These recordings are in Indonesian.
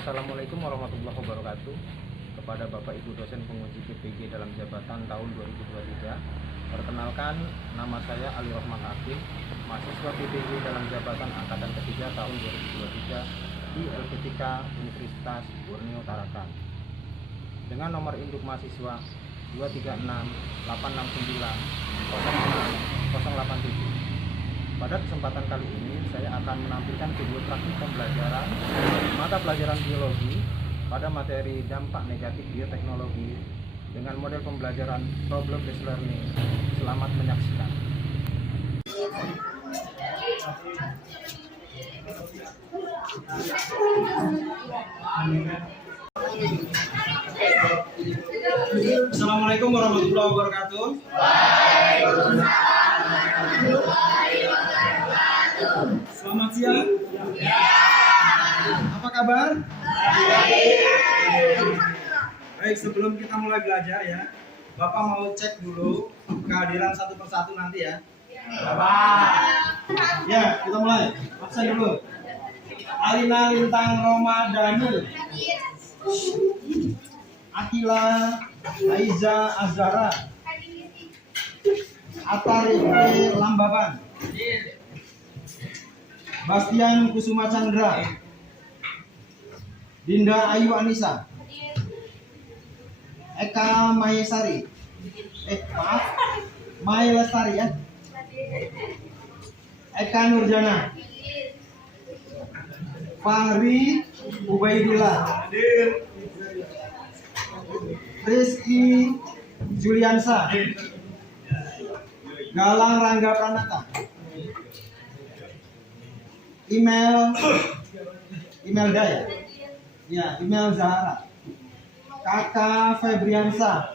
Assalamualaikum warahmatullahi wabarakatuh. Kepada Bapak Ibu dosen penguji PPG dalam jabatan tahun 2023. Perkenalkan, nama saya Ali Rohman Hakim, mahasiswa PPG dalam jabatan angkatan ketiga tahun 2023 di LPTK Universitas Borneo Tarakan. Dengan nomor induk mahasiswa 236869087. Pada kesempatan kali ini saya akan menampilkan video praktik pembelajaran mata pelajaran biologi pada materi dampak negatif bioteknologi dengan model pembelajaran problem based learning. Selamat menyaksikan. Assalamualaikum warahmatullahi wabarakatuh. Selamat siang. Apa kabar? Baik, sebelum kita mulai belajar ya, Bapak mau cek dulu kehadiran satu persatu nanti ya. Ya, kita mulai. Absen dulu. Alina Lintang Roma Danu, Akila Aiza Azara, Atari Lambaban, Bastian Kusuma Chandra, Dinda Ayu Anissa, Eka Mayesari, Mai Lestari ya, Eka Nurjana, Fahri Ubaidillah, Rizky Juliansa, Galang Rangga Pranata, Imelda ya? Ya, Imel Zahara, Kakak Febriansa,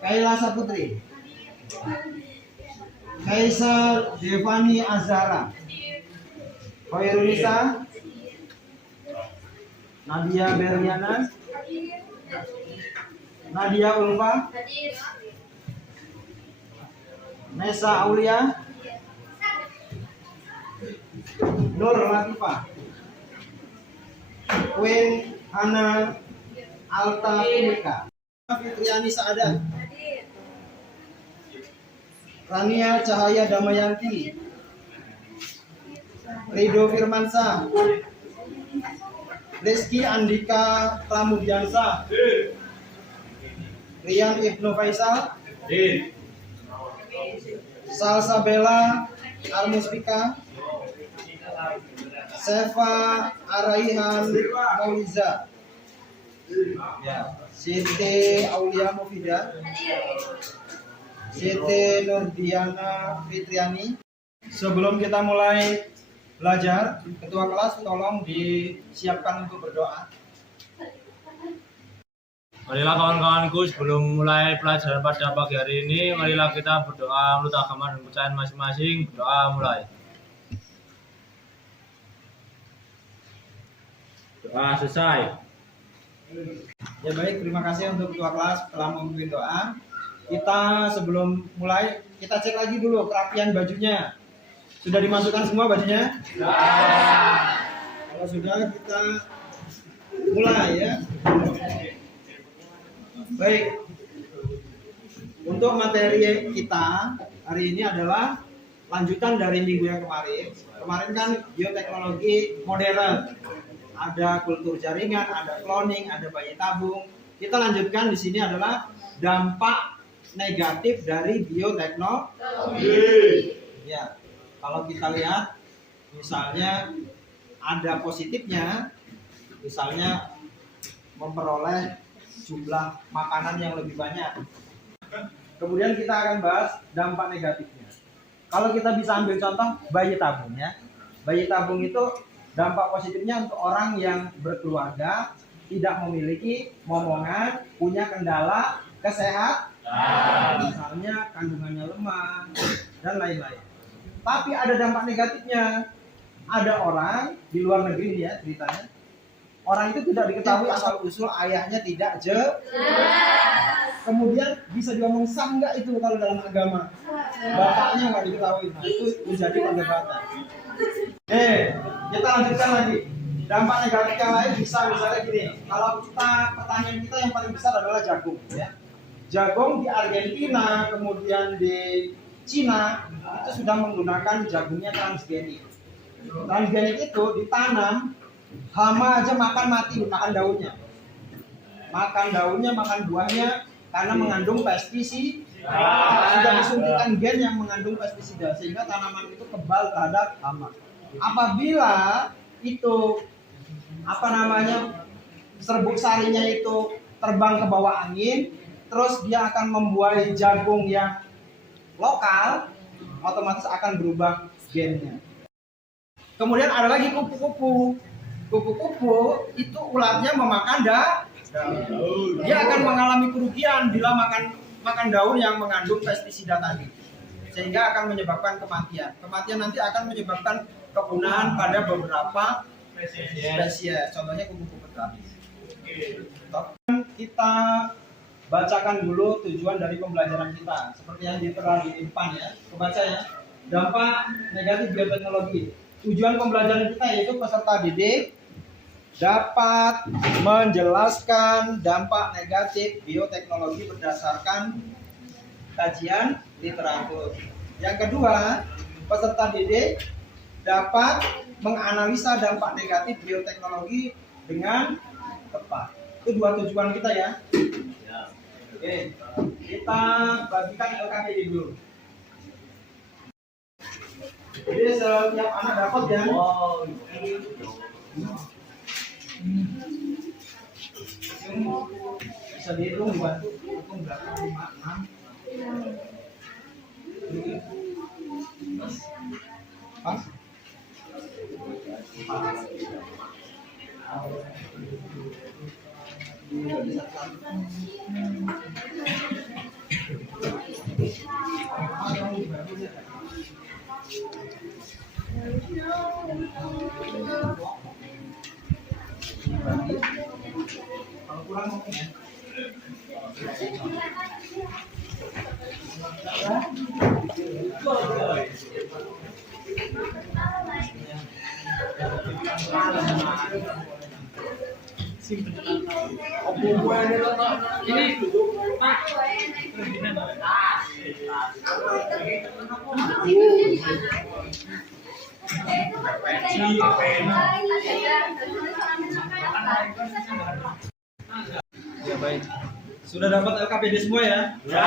Kaila Saputri, Kaisar Devani Azara, Hoirunisa, Nadia Berliana, Nadia Ulfa, Nesa Aulia, Nur Latifah, Queen Hana Alta Punika, Fitriani Saadat, Rania Cahaya Damayanti, Rido Firmansa, Rizky Andika Pramudiansa, Rian Ibnu Faisal, Salsabella Almusfika, Seva Araihan Mauliza, Siti Aulia Mufida, Siti Nurdiana Fitriani. Sebelum kita mulai belajar, ketua kelas tolong disiapkan untuk berdoa. Marilah kawan-kawanku, sebelum mulai pelajaran pada pagi hari ini, marilah kita berdoa menurut agama dan kepercayaan masing-masing. Berdoa mulai. Doa selesai. Ya baik, terima kasih untuk ketua kelas telah memimpin doa. Kita sebelum mulai, kita cek lagi dulu kerapian bajunya. Sudah dimasukkan semua bajunya? Kalau sudah, kita mulai ya. Baik, untuk materi kita hari ini adalah lanjutan dari minggu yang kemarin. Kemarin kan bioteknologi modern, ada kultur jaringan, ada cloning, ada bayi tabung. Kita lanjutkan di sini adalah dampak negatif dari bioteknologi. Ya, kalau kita lihat, misalnya ada positifnya, misalnya memperoleh jumlah makanan yang lebih banyak. Kemudian kita akan bahas dampak negatifnya. Kalau kita bisa ambil contoh bayi tabung ya. Bayi tabung itu dampak positifnya untuk orang yang berkeluarga, tidak memiliki momongan, punya kendala kesehatan, misalnya kandungannya lemah dan lain-lain. Tapi ada dampak negatifnya. Ada orang di luar negeri ya ceritanya. Orang itu tidak diketahui asal usul ayahnya tidak jelas. Kemudian bisa diomong sah nggak itu kalau dalam agama? Bapaknya nggak diketahui. Nah, itu menjadi perdebatan. Kita lanjutkan lagi. Dampak negatif yang lain bisa misalnya gini, kalau kita pertanian kita yang paling besar adalah jagung, ya. Jagung di Argentina, kemudian di Cina itu sudah menggunakan jagungnya transgenik. Transgenik itu ditanam, hama aja makan mati, makan daunnya. Makan daunnya, makan buahnya karena mengandung pestisida. Sudah disuntikan gen yang mengandung pestisida sehingga tanaman itu kebal terhadap hama. Apabila itu serbuk sarinya itu terbang ke bawah angin, terus dia akan membuahi jagung yang lokal, otomatis akan berubah gennya. Kemudian ada lagi kupu-kupu. Kupu-kupu itu ulatnya memakan daun. Dia akan mengalami kerugian bila makan daun yang mengandung pestisida tadi, sehingga akan menyebabkan kematian. Kematian nanti akan menyebabkan kepunahan pada beberapa spesies, contohnya kupu-kupu terapi. Kita bacakan dulu tujuan dari pembelajaran kita, seperti yang diterang di depan ya. Kebaca ya. Dampak negatif bioteknologi. Tujuan pembelajaran kita yaitu peserta didik dapat menjelaskan dampak negatif bioteknologi berdasarkan kajian literatur. Yang kedua, peserta didik dapat menganalisa dampak negatif bioteknologi dengan tepat. Itu dua tujuan kita ya. Oke, kita bagikan LKPD dulu. Jadi setiap anak dapat ya. Bisa dihitung, dibantu hitung berapa, 5, 6. Pas? Kalau kurang ngomong ya. Ya baik. Sudah dapat LKPD semua ya? Ya.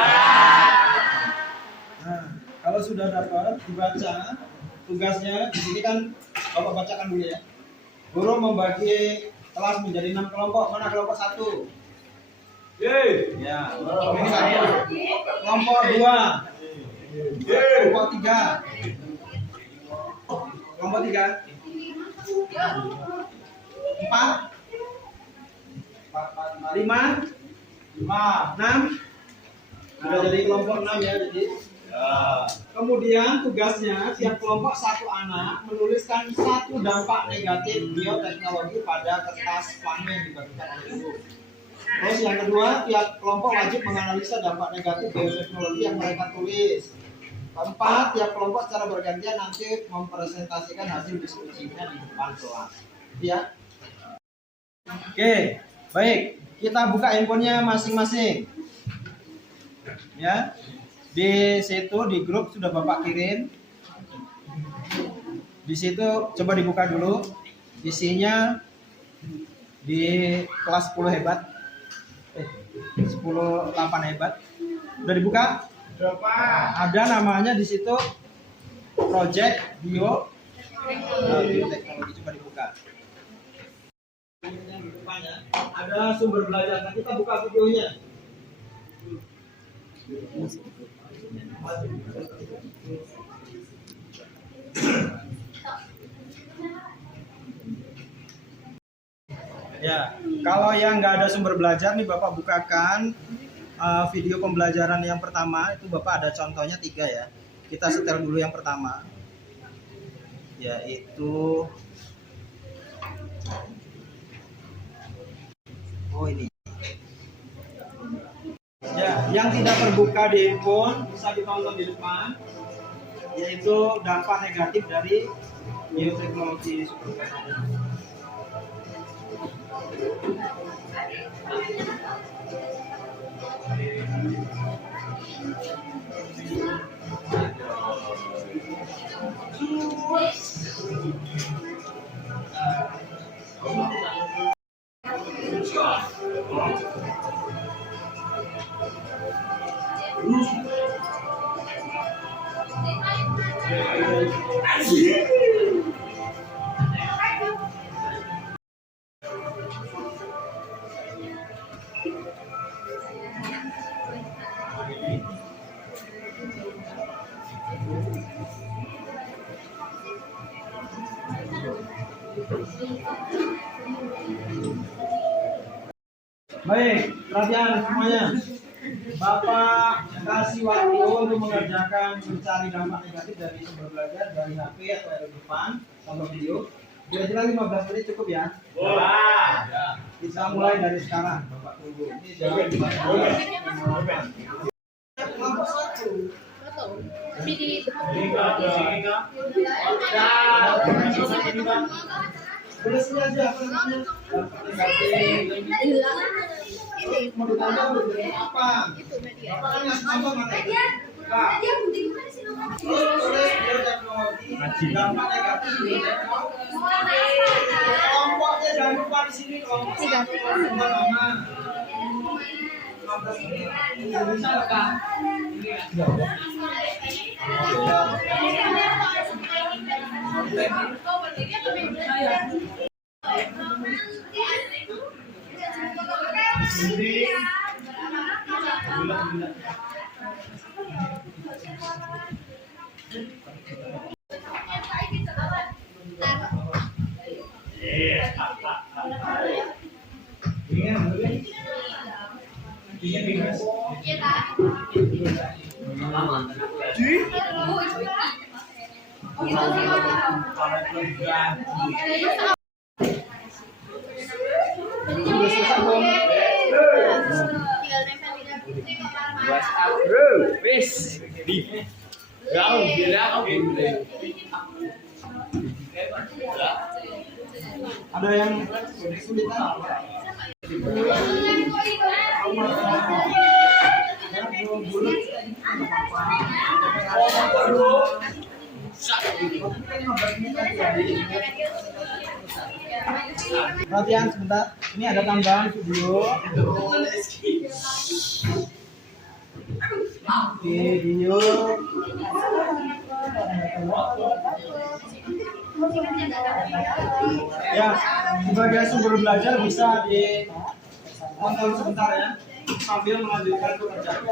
Nah, kalau sudah dapat dibaca tugasnya di sini kan Bapak bacakan dulu ya. Guru membagi kelas menjadi 6 kelompok. Mana kelompok 1? Ya, ini 1. Kelompok 2. Kelompok 3. Kelompok 3. 4. 5. 6. Sudah jadi kelompok 6 ya, jadi. Kemudian tugasnya tiap kelompok 1 anak menuliskan 1 dampak negatif bioteknologi pada kertas panel yang dibagikan oleh guru. Terus yang kedua, tiap kelompok wajib menganalisa dampak negatif bioteknologi yang mereka tulis. Keempat, tiap kelompok secara bergantian nanti mempresentasikan hasil diskusinya di depan kelas. Ya. Oke, baik. Kita buka handphonenya masing-masing. Ya. Di situ di grup sudah Bapak kirim. Di situ coba dibuka dulu. Isinya di kelas 10 hebat. 10-8 hebat. Sudah dibuka? Ada namanya di situ Project Bioteknologi, coba dibuka. Ada sumber belajar. Kita buka videonya. Ya, kalau yang nggak ada sumber belajar nih Bapak bukakan video pembelajaran yang pertama. Itu Bapak ada contohnya 3 ya. Kita setel dulu yang pertama, yaitu ini. Ya, yang tidak terbuka di handphone bisa ditonton di depan, yaitu dampak negatif dari bioteknologi. Baik, perhatian semuanya. Bapak kasih waktu untuk mengerjakan mencari dampak negatif dari sumber belajar dari HP atau dari depan atau video. Kira-kira 15 menit cukup ya? Wah. Bisa mulai dari sekarang, Bapak tunggu. Ini jangan dibaca. Kelompok 1. Tulisnya aja apa namanya? Dampak negatif. Mau ditanya apa? Bapak kan ngasih contoh mana? Nah, tulis biar teknologi dampak negatif. Kelompoknya jangan lupa di sini kelompok satu kelompok lama. 15 menit. Bisa Kak? Ada yang kesulitan? Perhatian sebentar, ini ada tambahan video. Video. Ya, sebagai sumber belajar bisa ditonton sebentar ya, sambil melanjutkan pekerjaan.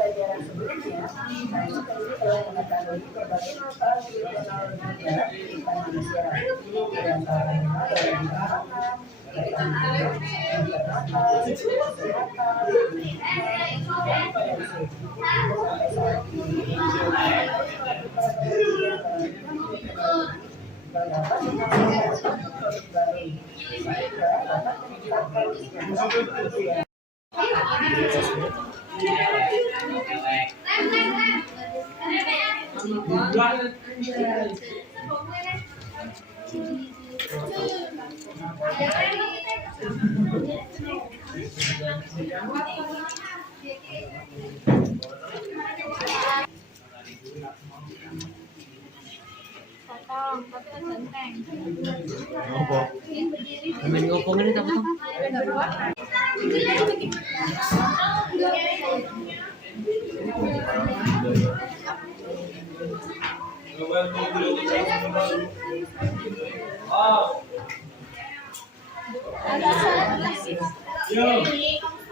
Yo,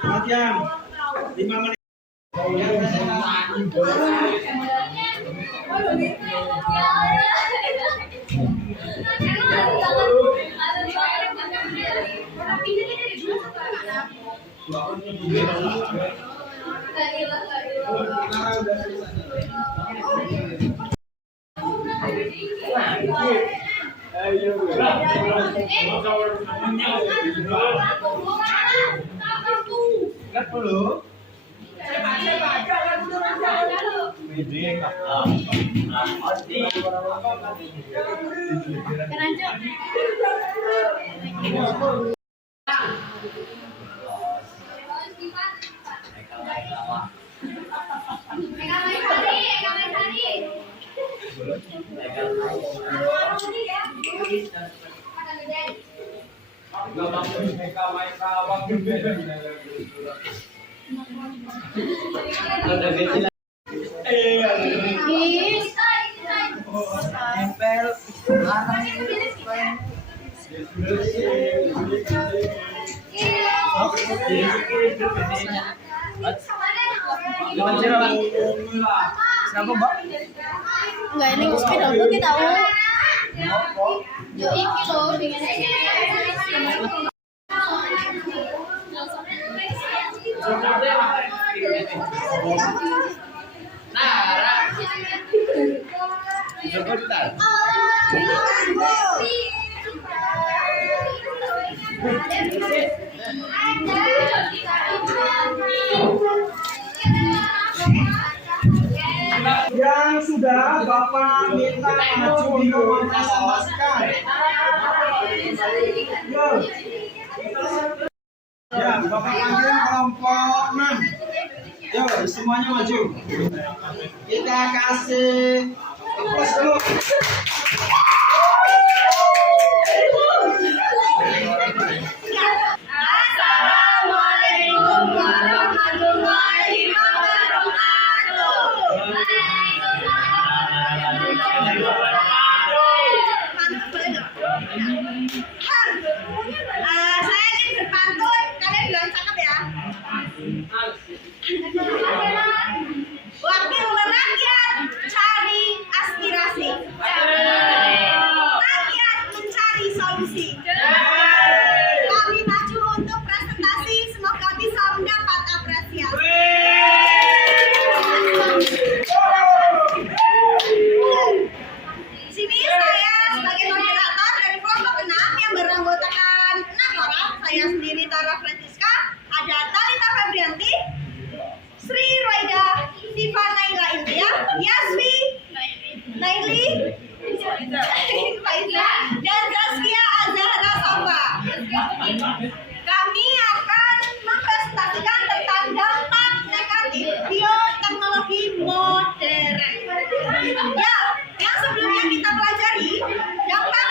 perhatian, 5 menit. Lihat dulu. Tempel siapa mbak? Enggak, ini sepeda aku kita tahu. Yo iki loh dengan Yang sudah Bapak minta maju dipresentasikan. Yo. Ya, Bapak panggil kelompok 6. Yo, semuanya maju. Kita kasih aplaus dulu. Assalamualaikum warahmatullahi wabarakatuh. Saya ingin berpantun, kalian bilang cakep ya. Wakil rakyat cari aspirasi, rakyat mencari solusi. Kami maju untuk presentasi, semoga bisa mendapat apresiasi. Sini saya sebagai moderator dari kelompok 6 yang beranggotakan 6 orang. Saya sendiri Tara Francisca, ada Talita Febrianti, Sri Roida, Siva Naila India, Yasvi Naili, Faiza, dan Zaskia Azahra Safa. Kami akan mempresentasikan tentang dampak negatif bioteknologi modern. Ya, yang sebelumnya kita pelajari dampak,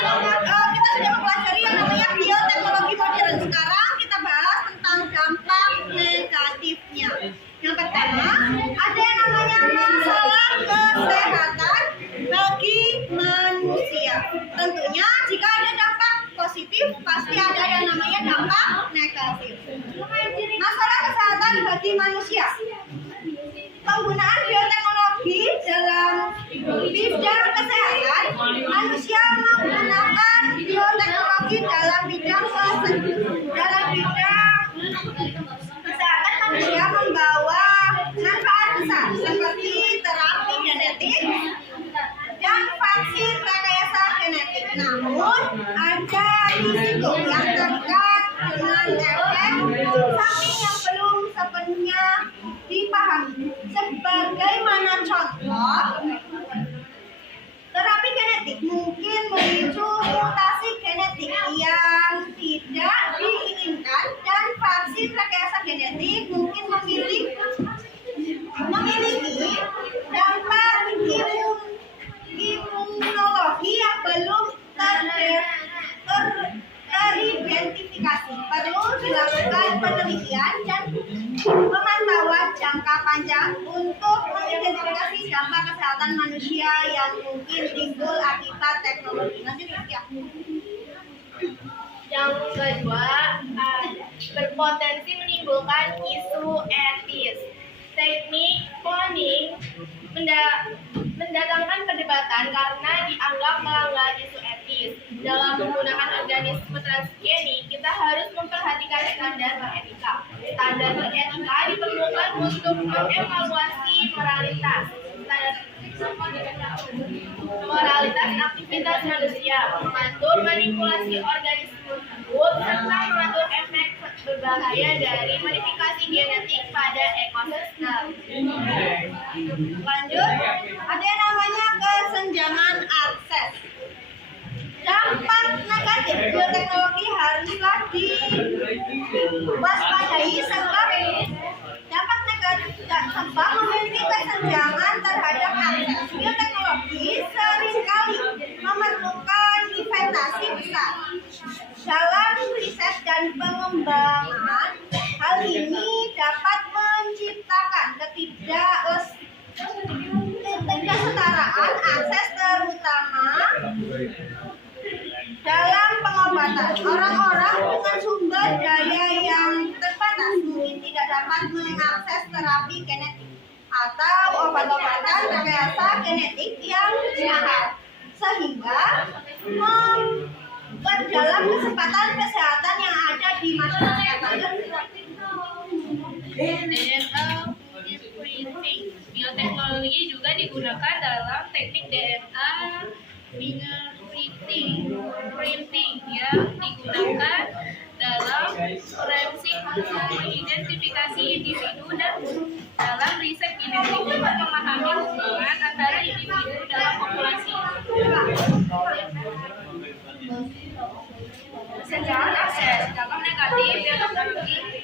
kita sudah mempelajari yang namanya bioteknologi modern. Sekarang kita bahas tentang dampak negatifnya. Yang pertama, ada yang namanya masalah kesehatan bagi manusia. Tentunya jika ada dampak positif, pasti ada yang namanya dampak negatif. Masalah kesehatan bagi manusia. Penggunaan bioteknologi dalam bidang kesehatan, manusia menggunakan bioteknologi dalam bidang kesehatan. Manusia membawa manfaat besar seperti terapi genetik dan vaksin rekayasa genetik. Namun ada risiko yang terkait dengan efek samping yang belum sepenuhnya dipahami. Sebagaimana contoh, terapi genetik mungkin memicu mutasi genetik yang tidak diinginkan, dan vaksin rekayasa genetik mungkin memiliki dampak imunologi yang belum teridentifikasi. Perlu dilakukan penelitian dan pemantauan jangka panjang untuk mengidentifikasi dampak kesehatan manusia yang mungkin timbul akibat teknologi. Lanjut ya. Yang kedua, berpotensi menimbulkan isu etis. Teknik cloning mendatangkan perdebatan karena dianggap melanggar isu etis. Dalam menggunakan organisme transgenik, kita harus memperhatikan standar beretika. Standar beretika diperlukan untuk mengevaluasi moralitas aktivitas manusia, mengatur manipulasi organisme tersebut, serta mengatur efek berbahaya dari modifikasi genetik pada ekosistem. Lanjut, ada yang namanya kesenjangan akses. Dampak negatif bioteknologi haruslah diwaspadai sebab dampak negatif sebab memiliki kesenjangan terhadap akses. Bioteknologi seringkali memerlukan investasi besar dalam riset dan pengembangan. Hal ini dapat menciptakan ketidaksetaraan akses, terutama dalam pengobatan. Orang-orang dengan sumber daya yang terbatas mungkin tidak dapat mengakses terapi genetik atau obat-obatan rekayasa genetik yang mahal, sehingga memperdalam kesempatan kesehatan yang ada di masyarakat. DNA printing. Bioteknologi juga digunakan dalam teknik DNA printing yang digunakan dalam forensik untuk mengidentifikasi individu dan dalam riset genetik untuk memahami hubungan antara individu dalam populasi. Secara akses, dampak negatif bioteknologi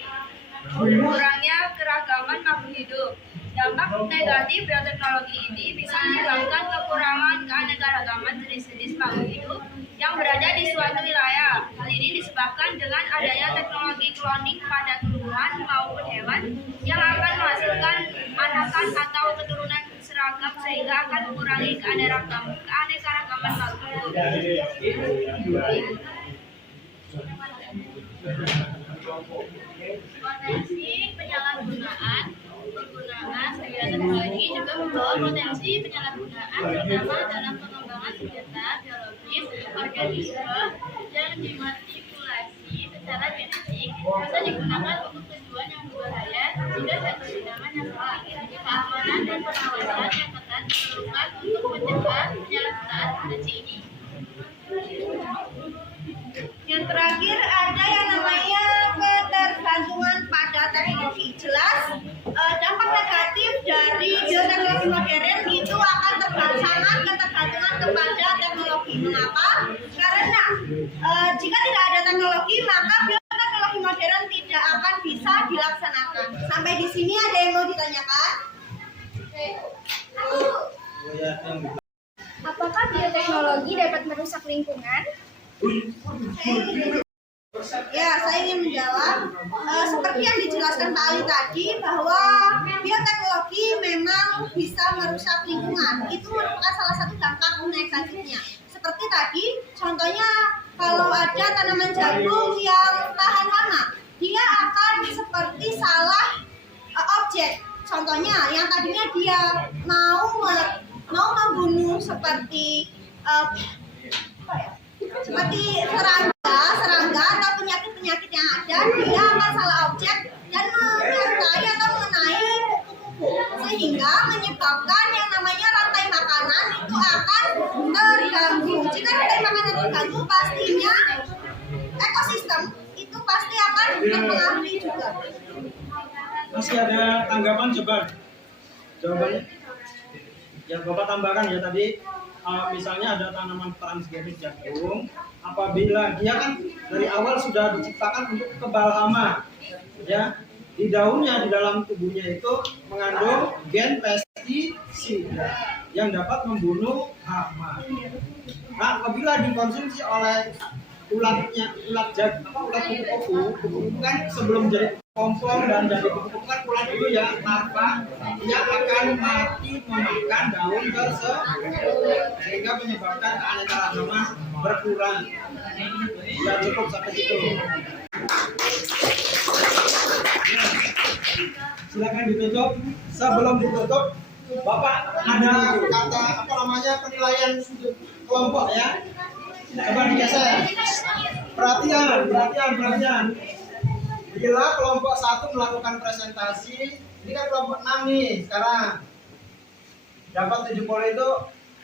kurangnya keragaman makhluk hidup. Dampak negatif bioteknologi ini bisa menyebabkan kekurangan keanekaragaman jenis-jenis makhluk hidup yang berada di suatu wilayah. Hal ini disebabkan dengan adanya teknologi cloning pada tumbuhan maupun hewan yang akan menghasilkan anakan atau keturunan seragam sehingga akan mengurangi keanekaragaman makhluk hidup. Potensi penyalahgunaan bioteknologi juga membawa potensi penyalahgunaan, terutama dalam pengembangan senjata biologis organisme yang dimanipulasi secara genetik bisa digunakan untuk tujuan yang berbahaya jika dan penggunaan yang salah. Keamanan dan pengawasan yang ketat diperlukan untuk mencegah penyalahgunaan potensi ini. Yang terakhir ada yang namanya ketergantungan pada teknologi. Jelas dampak negatif dari bioteknologi modern itu akan sangat ketergantungan kepada teknologi. Mengapa? Karena jika tidak ada teknologi maka bioteknologi modern tidak akan bisa dilaksanakan. Sampai di sini ada yang mau ditanyakan? Apakah bioteknologi dapat merusak lingkungan? Ya, saya ingin menjawab seperti yang dijelaskan Pak Ali tadi bahwa bioteknologi memang bisa merusak lingkungan. Itu merupakan salah satu dampak negatifnya. Seperti tadi, contohnya kalau ada tanaman jagung yang tahan hama, dia akan seperti salah objek. Contohnya, yang tadinya dia mau membunuh seperti serangga atau penyakit-penyakit yang ada, dia akan salah objek dan menyertai atau mengenai kupu-kupu, sehingga menyebabkan yang namanya rantai makanan itu akan terganggu. Jika rantai makanan terganggu, pastinya ekosistem itu pasti akan terpengaruh juga. Masih ada tanggapan jawabannya? Yang Bapak tambahkan ya tadi, misalnya ada tanaman transgenik jagung, apabila dia kan dari awal sudah diciptakan untuk kebal hama, ya, di daunnya, di dalam tubuhnya itu mengandung gen pestisida yang dapat membunuh hama. Nah, apabila dikonsumsi oleh ulat kupu-kupu kan sebelum jadi kompong dan jadi kupu-kupu kan ulat dulu ya, larva, dia akan mati memakan daun tersebut sehingga menyebabkan keanekaragaman berkurang. Ya, cukup sampai situ. Silakan ditutup. Sebelum ditutup, Bapak ada kata penilaian kelompok ya. Coba digeser. Perhatian. Bila kelompok 1 melakukan presentasi, ini kan kelompok 6 nih sekarang. Dapat 70 itu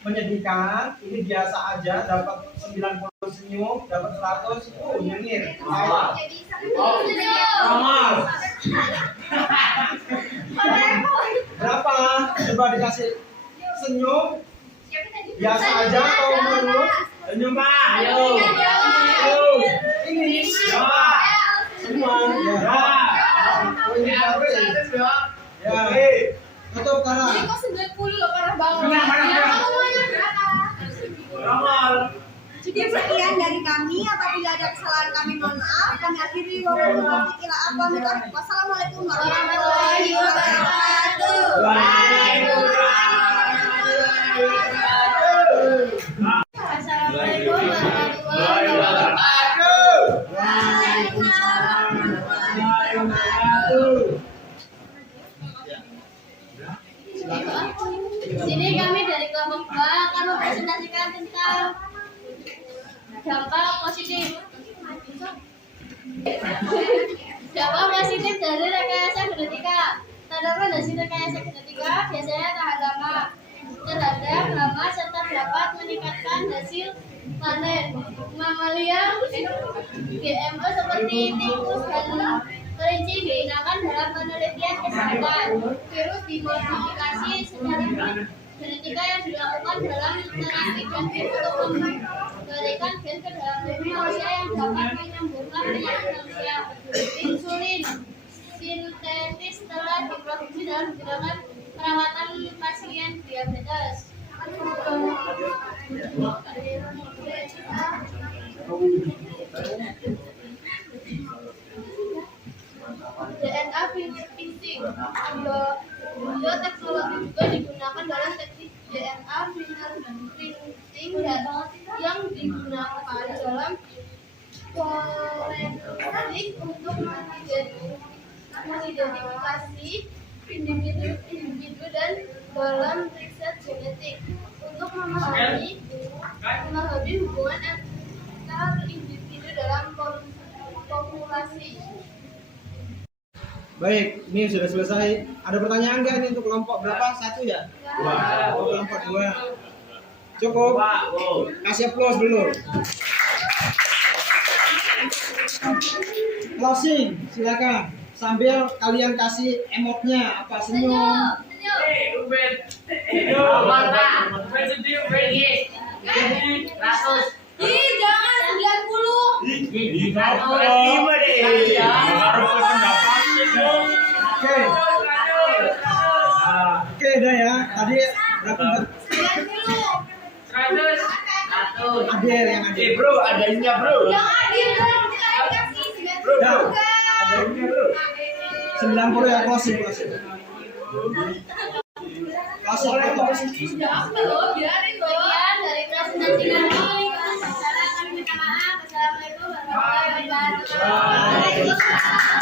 menyedihkan, ini biasa aja, dapat 90 senyum, dapat 100 nyengir. Amal. Berapa? Coba dikasih senyum. Biasa aja atau menurut? Senyum Pak. Ayo. Ini. Semua. Ya. Tutup karena. Ini kok 90 loh, parah banget. Sekian dari kami. Apabila ada kesalahan kami mohon maaf. Kami akhiri wassalamualaikum warahmatullahi wabarakatuh. Assalamualaikum warahmatullahi wabarakatuh. Sini kami dari kelompok 2 akan mempresentasikan tentang dampak positif. Dampak positif dari rekayasa genetika. Tanda dari rekayasa genetika biasanya tahan lama terhadap hama serta dapat meningkatkan hasil panen. Mamalia GMO seperti tikus dan kelinci digunakan dalam penelitian kesehatan. Virus dimodifikasi secara genetika yang dilakukan dalam terapi dan untuk memberikan gen ke dalam tubuh manusia yang dapat menyembuhkan penyakit manusia. Insulin sintetis telah diproduksi dalam gerakan perawatan pasien diabetes. DNA fingerprinting. Bioteknologi juga digunakan dalam teknik DNA fingerprinting yang digunakan dalam forensik untuk mengidentifikasi individu dan dalam riset genetik untuk memahami hubungan antar individu dalam populasi. Baik, ini sudah selesai. Ada pertanyaan nggak ini untuk kelompok berapa? 1 ya? 2. Kelompok 2. Cukup. Kasih applause dulu. Closing, silakan. Sambil kalian kasih emotnya apa senyum. Ih, jangan 90. Oke. Oke, udah ya. Tadi berapa? Adil yang adil. Bro, ada ininya bro. Yang adil dalam kasih 90 Dah. juga. Ada ini bro. 90 ya closing. Jangan Closing. biarin loh. Sekian dari presentasi kami. Kami minta maaf. Assalamualaikum warahmatullahi wabarakatuh.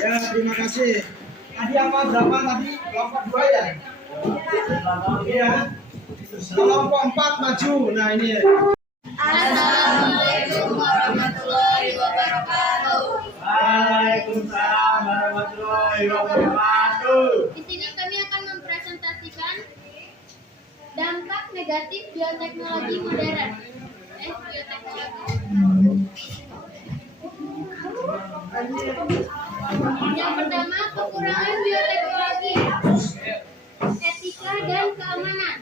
Ya, terima kasih. Tadi apa berapa tadi? Kelompok 2 ya? Iya. Kelompok 4 maju. Nah, ini. Assalamualaikum warahmatullahi wabarakatuh. Waalaikumsalam warahmatullahi wabarakatuh. Di sini kami akan mempresentasikan dampak negatif bioteknologi modern. Yang pertama, kekurangan bioteknologi, etika dan keamanan.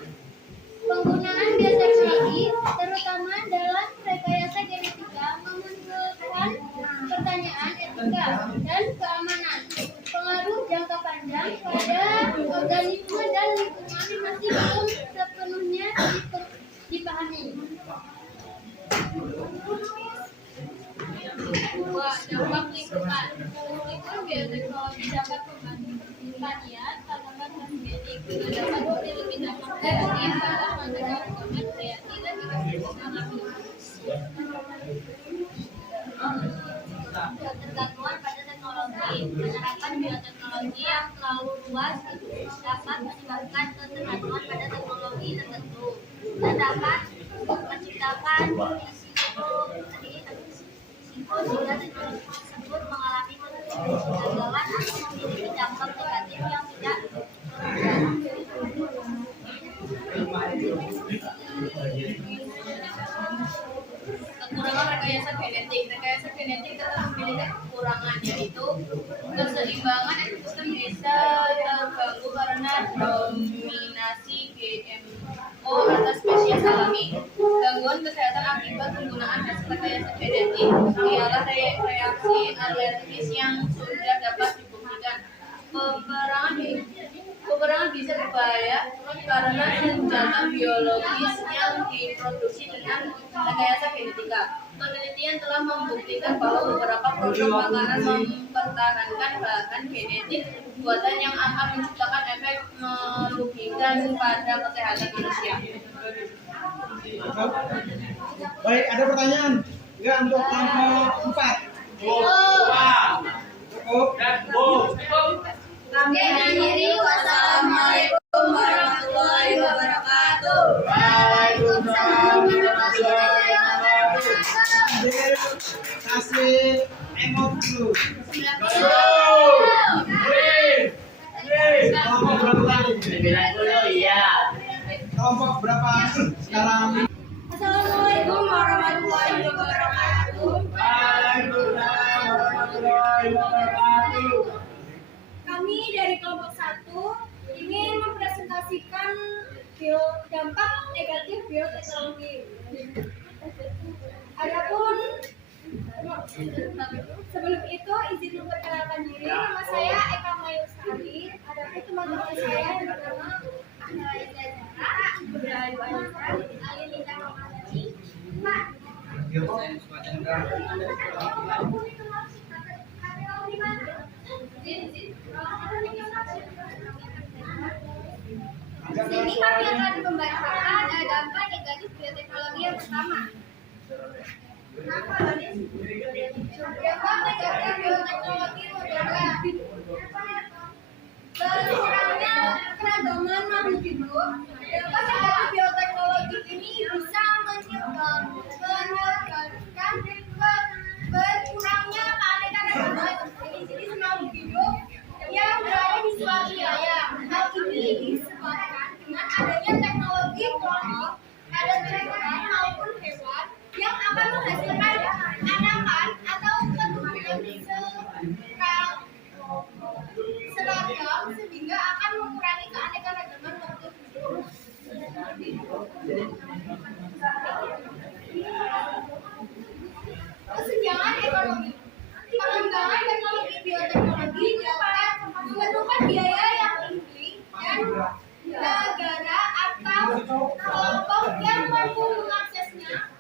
Penggunaan bioteknologi, terutama dalam rekayasa genetika, memunculkan pertanyaan etika dan keamanan. Pengaruh jangka panjang pada organisme dan lingkungan masih belum sepenuhnya dipahami. Dua, dampak lingkungan. Meskipun bioteknologi dapat membantu pertanian, tanaman transgenik juga dapat memiliki dampak negatif dalam mencegah perkembangan kreatif dan juga alami. Ketergantungan pada teknologi. Penerapan bioteknologi yang terlalu luas dapat menyebabkan ketergantungan pada teknologi tertentu dan dapat menciptakan risiko sehingga teknologi tersebut mengalami kegagalan atau memiliki dampak negatif yang tidak kekurangan rekayasa genetik. Rekayasa genetik tetap memiliki kekurangan, yaitu keseimbangan ekosistem bisa terganggu karena dominasi GMO atas spesies alami. Gangguan kesehatan akibat penggunaan rekayasa genetik ialah reaksi alergis yang sudah dapat dibuktikan. Peperangan bisa berbahaya karena senjata biologis yang diproduksi dengan rekayasa genetika. Penelitian telah membuktikan bahwa beberapa produk makanan mempertahankan bahan genetik buatan yang akan menciptakan efek merugikan pada kesehatan manusia. Baik, ada pertanyaan? Enggak untuk kelompok 4. Cukup. Kami akhiri, wassalamualaikum warahmatullahi wabarakatuh. Waalaikumsalam warahmatullahi wabarakatuh. Kasih emot dulu. Kelompok berapa sekarang? Assalamualaikum warahmatullahi wabarakatuh. Waalaikumsalam warahmatullahi wabarakatuh. Kami dari kelompok 1 ingin mempresentasikan dampak negatif bioteknologi. Adapun sebelum itu izin memperkenalkan diri, nama saya Eka Mayusari. Adapun teman-teman saya yang bernama Ahmad Zahra, Ibrahim Anwar, Alilita Romadani, Sini kami akan membacakan dampak negatif bioteknologi yang pertama. Dampak negatif bioteknologi adalah berkurangnya keragaman makhluk hidup. Dampak negatif bioteknologi ini bisa menyebabkan berkurangnya keanekaragaman jenis makhluk hidup yang berada di suatu wilayah. Hal ini disebabkan dengan adanya teknologi kloning pada tumbuhan maupun hewan yang akan menghasilkan anakan atau keturunan seragam sehingga akan mengurangi keanekaragaman makhluk hidup. Kesenjangan ekonomi. Pengembangan teknologi bioteknologi dapat memerlukan biaya yang tinggi dan negara atau kelompok yang mampu mengaksesnya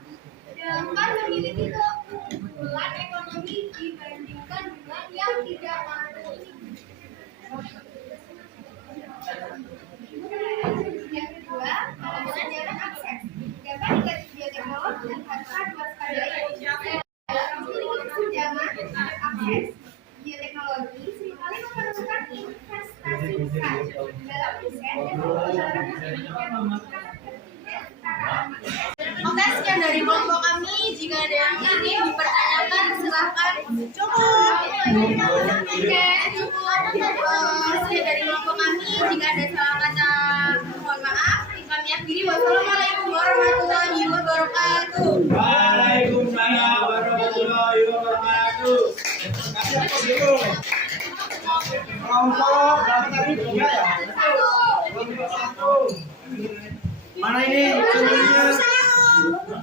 dapat memiliki keunggulan ekonomi dibandingkan dengan yang tidak mampu. Yang kedua, kesenjangan akses. Dapat negatif bioteknologi dan harus diwaspadai. Kesenjangan akses bioteknologi seringkali memerlukan investasi besar dalam riset dan pengembangan. Oke, sekian dari kelompok kami. Jika ada yang ingin dipertanyakan, silahkan. Cukup. Oke, cukup. Sekian dari kelompok kami. Jika ada salah kata, mohon maaf. Kami akhiri. Wassalamualaikum warahmatullahi wabarakatuh. Waalaikumsalam warahmatullahi wabarakatuh. Kelompok berapa tadi? 3 ya? Kelompok 1. Mana ini senyumnya?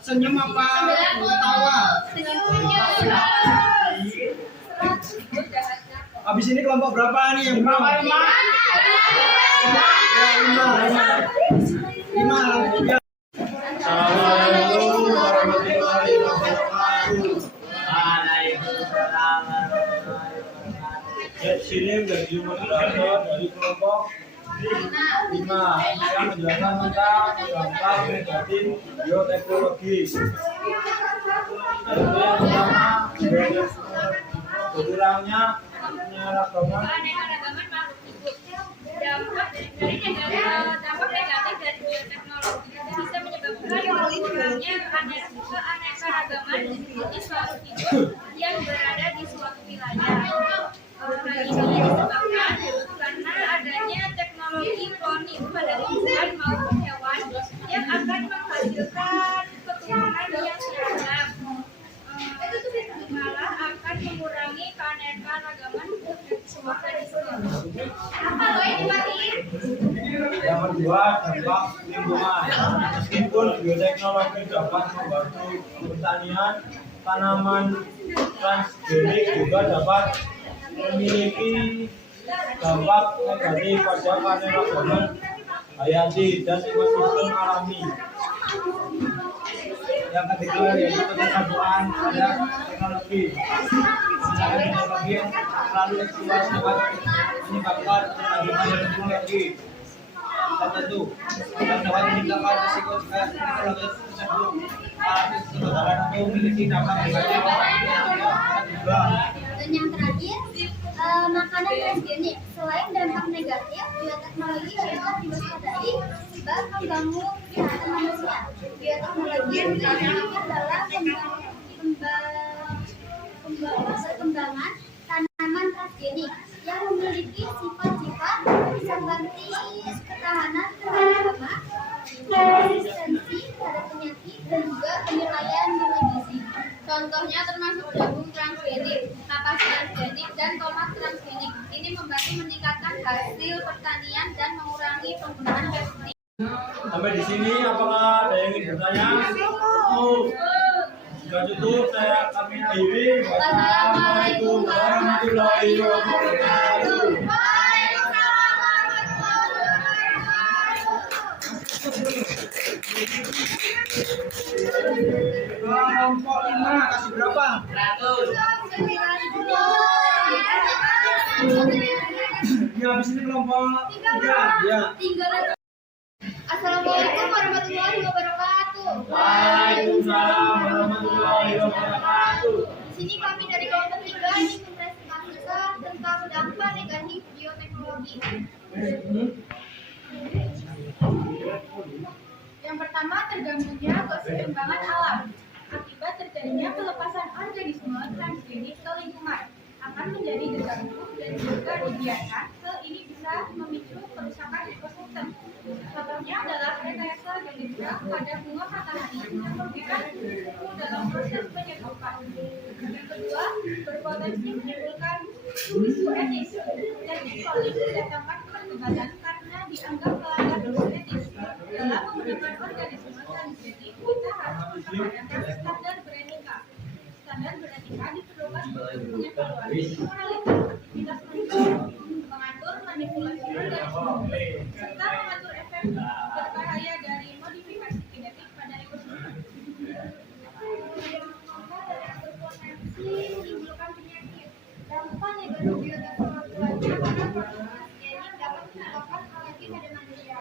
Senyum apa ketawa? Habis ini kelompok berapa nih yang belum? 5. Assalamualaikum warahmatullahi wabarakatuh. Waalaikumsalam warahmatullahi wabarakatuh. Sini dari moderator dari kelompok 5 yang menjelaskan tentang dampak negatif bioteknologi. Yang pertama, berkurangnya penyalahgunaan Keanekaragaman makhluk hidup. Dampak negatif dari bioteknologi bisa menyebabkan berkurangnya keanekaragaman jenis makhluk hidup yang berada di suatu wilayah. Hal ini disebabkan karena adanya teknologi kloning pada tumbuhan maupun hewan yang akan menghasilkan keturunan yang seragam. Malah akan mengurangi keanekaragaman organisme. Apa lo yang dimatiin? Yang kedua, dampak lingkungan. Meskipun bioteknologi dapat membantu pertanian, tanaman transgenik juga dapat memiliki dampak negatif pada keanekaragaman hayati dan ekosistem alami. Yang ketiga yaitu keterbukaan pada teknologi. Secara teknologi selalu eksploitasi dapat menyebabkan keterbukaan teknologi tertentu dan dapat meningkatkan risiko jika teknologi tersebut kebakaran atau memiliki dampak negatif juga. Dan yang terakhir, makanan transgenik. Selain dampak negatif, bioteknologi dapat diwaspadai sebab mengganggu kesehatan manusia. Bioteknologi digunakan dalam perkembangan tanaman transgenik yang memiliki sifat-sifat seperti ketahanan terhadap hama, resistensi terhadap penyakit, dan juga penilaian nilai gizi. Contohnya termasuk jagung transgenik, napas transgenik, dan tomat transgenik. Ini membantu meningkatkan hasil pertanian dan mengurangi penggunaan pestisida. Sampai di sini apakah ada yang ingin bertanya? Jika cukup saya kami akhiri. Wassalamualaikum warahmatullahi wabarakatuh. Kelompok 5 kasih berapa? 100. Ya, habis ini kelompok 3. Ya. Assalamualaikum warahmatullahi wabarakatuh. Waalaikumsalam warahmatullahi wabarakatuh. Di sini kami dari kelompok 3 ingin mempresentasikan tentang dampak negatif bioteknologi. Yang pertama, terganggunya keseimbangan alam. Akibat terjadinya pelepasan organisme transgenik ke lingkungan akan menjadi terganggu dan jika dibiarkan, hal ini bisa memicu kerusakan ekosistem. Contohnya adalah rekayasa genetika pada bunga matahari yang memberikan suhu dalam proses penyerbukan. Yang kedua, berpotensi menimbulkan isu etis dan solid mendatangkan perdebatan karena dianggap melanggar isu etis. Dalam menggunakan organisme transgenik, kita harus memperhatikan standar beretika. Standar beretika diperlukan untuk mengevaluasi moralitas aktivitas manusia, mengatur manipulasi organisme, serta mengatur efek berbahaya dari modifikasi genetik pada ekosistem. Berpotensi menimbulkan penyakit. Dampak negatif bioteknologi lainnya pada proses transgenik dapat menyebabkan alergi pada manusia.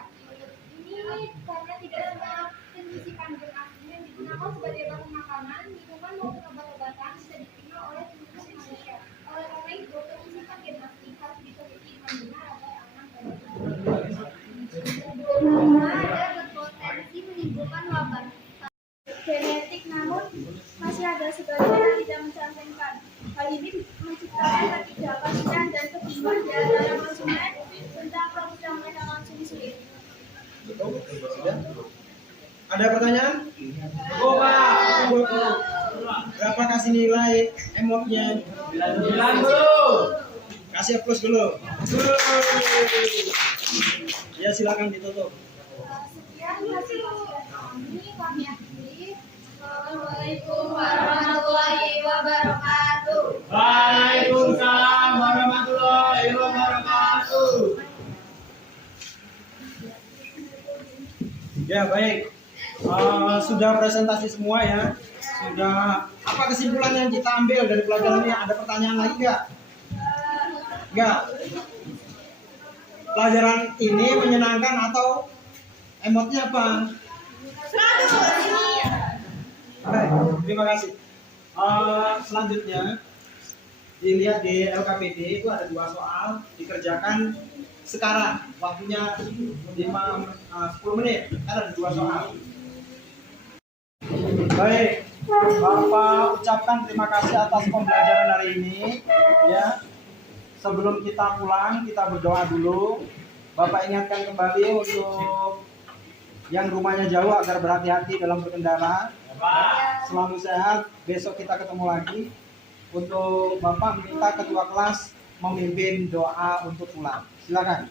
Ini karena tidak semua jenis kandung asli yang digunakan sebagai bahan makanan, minuman maupun obat-obatan bisa diterima oleh tubuh manusia. Oleh karena itu, penyisipan gen asli harus diteliti dengan benar agar aman pada tubuh. Pertama, ada berpotensi menimbulkan wabah. Genetik, namun masih ada sebagian yang tidak mencantumkan. Hal ini menciptakan ketidakpastian dan kebingungan di antara konsumen tentang produk yang mereka konsumsi. Ada pertanyaan? Oh, Pak. Berapa kasih nilai emotnya? 9 dulu. Kasih plus dulu. Ya, silakan ditutup. Sekian hasil kami akhiri. Assalamualaikum warahmatullahi wabarakatuh. Waalaikumsalam warahmatullahi wabarakatuh. Ya, baik. Sudah presentasi semua ya. Sudah. Apa kesimpulan yang kita ambil dari pelajaran ini? Ada pertanyaan lagi nggak? Nggak. Pelajaran ini menyenangkan atau emotnya apa? 100. Baik, terima kasih. Selanjutnya dilihat di LKPD itu ada 2 soal dikerjakan sekarang, waktunya 10 menit, ada 2 soal. Baik, Bapak ucapkan terima kasih atas pembelajaran hari ini. Ya, sebelum kita pulang kita berdoa dulu. Bapak ingatkan kembali untuk yang rumahnya jauh agar berhati-hati dalam berkendara. Selalu sehat. Besok kita ketemu lagi. Untuk Bapak minta ketua kelas memimpin doa untuk pulang. Silakan.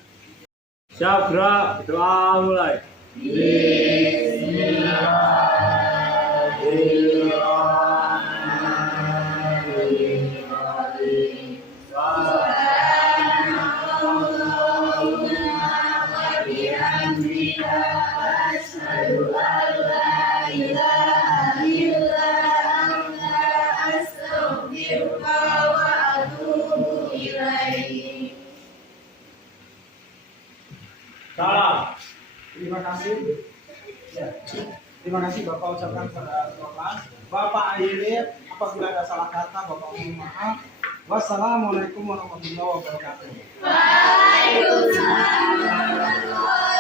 Siap, gerak. Doa mulai. Bismillahirrahmanirrahim. Salam. Terima kasih. Ya. Terima kasih Bapak ucapkan kepada kelas. Bapak akhiri apabila ada salah kata Bapak mohon maaf. Wassalamualaikum warahmatullahi wabarakatuh. Waalaikumsalam warahmatullahi